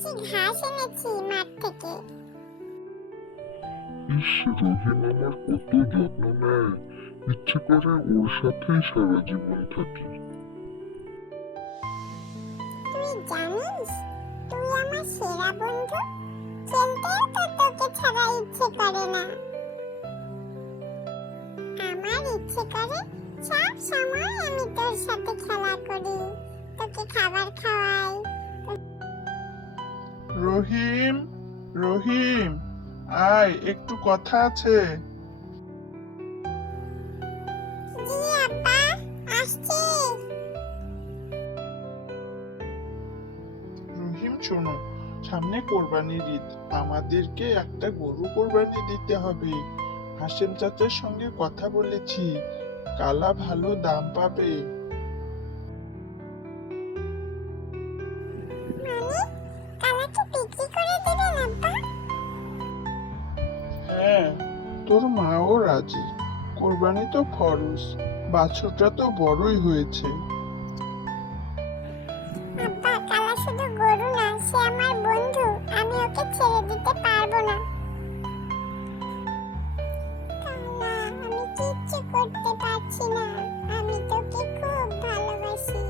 কচি ঘাস এনেছি মাঠ থেকে। ইস, রহিম আমার কত যত্ন নেয়, ইচ্ছে করে ওর সাথেই সারা জীবন থাকি। তুই জানিস, তুই আমার সেরা বন্ধু। খেলতেও তো তোকে ছাড়া ইচ্ছে করে না। আমার ইচ্ছে করে সব সময় আমি তোর সাথে খেলা করি, তোকে খাবার খাওয়াই। রহিম, রহিম, আয়, একটু কথা আছে। জি আব্বা, আসছি। রহিম শোনো, সামনে কোরবানির ঈদ, আমাদেরকে একটা গরু কোরবানি দিতে হবে। হাশেম চাচার সঙ্গে কথা বলেছি, কালা ভালো দাম পাবে। মানে কালাকে বিক্রি করে দেবেন আব্বা? হ্যাঁ, তোর মাও রাজি। কোরবানি তো ফরজ, বাছুরটা তো বড়ই হয়েছে। আব্বা, কালা শুধু গরু না, সে আমার বন্ধু। আমি ওকে ছেড়ে দিতে পারবো না। কালা, আমি কিচ্ছু করতে পারছি না। আমি তোকে খুব ভালোবাসি।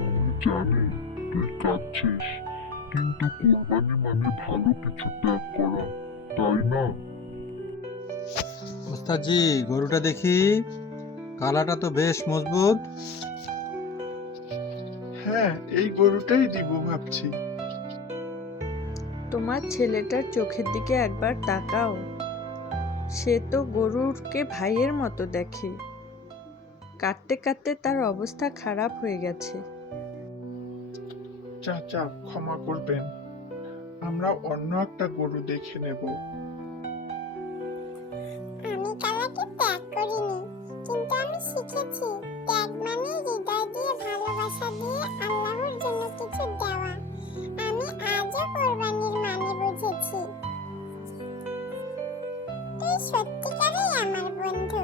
আমি জানি তুই কাঁদছিস, কিন্তু কোরবানি মানে ভালো কিছু ত্যাগ করা, তাই না? ওস্তাদজি, গরুটা দেখি, কালাটা তো বেশ মজবুত। হ্যাঁ, এই গরুটাই দিব ভাবছি। তোমার ছেলেটার চোখের দিকে একবার তাকাও, সে তো গরুরকে ভাইয়ের মতো দেখে। কাটতে কাটতে তার অবস্থা খারাপ হয়ে গেছে। চাচা, ক্ষমা করবেন, আমরা অন্য একটা গরু দেখে নেব। আমি কালাকে ত্যাগ করিনি, কিন্তু আমি শিখেছি ত্যাগ মানে হৃদয় দিয়ে ভালোবাসা দিয়ে আল্লাহর জন্য কিছু দেওয়া। আমি আজও কোরবানির মানে বুঝেছি। তুই সত্যিকারেই আমার বন্ধু।